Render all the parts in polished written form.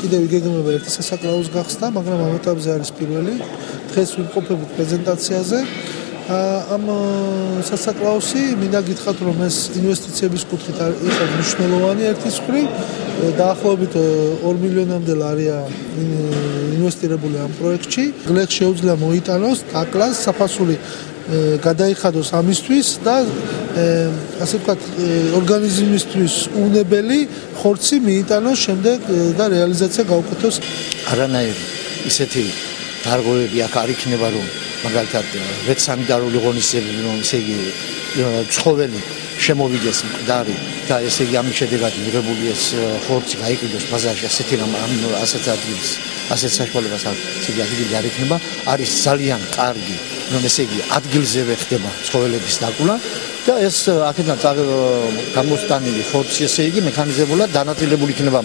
კიდევ იგეგმება ერთი სასაკლაოს გახსნა, მაგრამ ამ ეტაპზე არის პირველი. დღეს ვიმყოფებით პრეზენტაციაზე. ამ სასაკლაოსი მინდა გითხრათ, რომ ეს ინვესტიციების კუთხით იყო მნიშვნელოვანი ერთის მხრივ. დაახლოებით 2 მილიონამდე ლარია ინვესტირებული ამ პროექტში. გლეხ შეუძლია მოიტანოს, დაკლას, საფასური გადაიხადოს ამისთვის და ასე ვთქვათ, ორგანიზმისთვის უნებელი ხორცი მიიტანოს შემდეგ და რეალიზაცია გაუკეთოს. არანაირი ისეთი დარღვევები აქ არ იქნება, რომ მაგალითად ვეცსანიტარული ღონისძიებები, რომ ესე იგი ცხოველი შემოვიდეს მკვდარი და ესე იგი ამის შედეგად მიღებული ეს ხორცი გაიყიდოს ბაზარში, ასეთ ადგილს, ასეთ საშუალებას ესე იგი ადგილი არ იქნება, არის ძალიან კარგი, რომ ესე იგი ადგილზევე ხდება ცხოველების დაკულა და ეს აქედან გამოსტანილი ხორცი ესე იგი მექანიზებულად დანაწილებული იქნება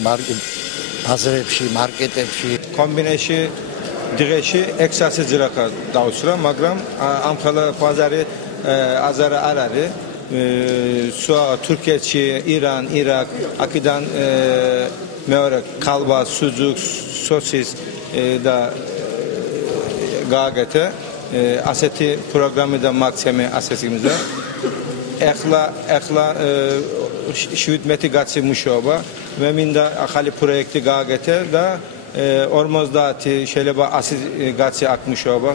ბაზრებში, მარკეტებში. კომბინეში დღეში 600 ძრახა დაუსრა, მაგრამ ამ ხელა ბაზარი აზარა არ არის. თურქეთში, ირან, ირაკ, აქედან მეორე ქალბა, სუძუქ, სოსის და გააკეთა ასეთი პროგრამები და მაქცემი ასეთი მიზა. ეხლა 17 კაცი მუშაობა, მე მინდა ახალი პროექტი გააკეთე და 50 შეიძლება 100 კაცი აქ მუშაობა.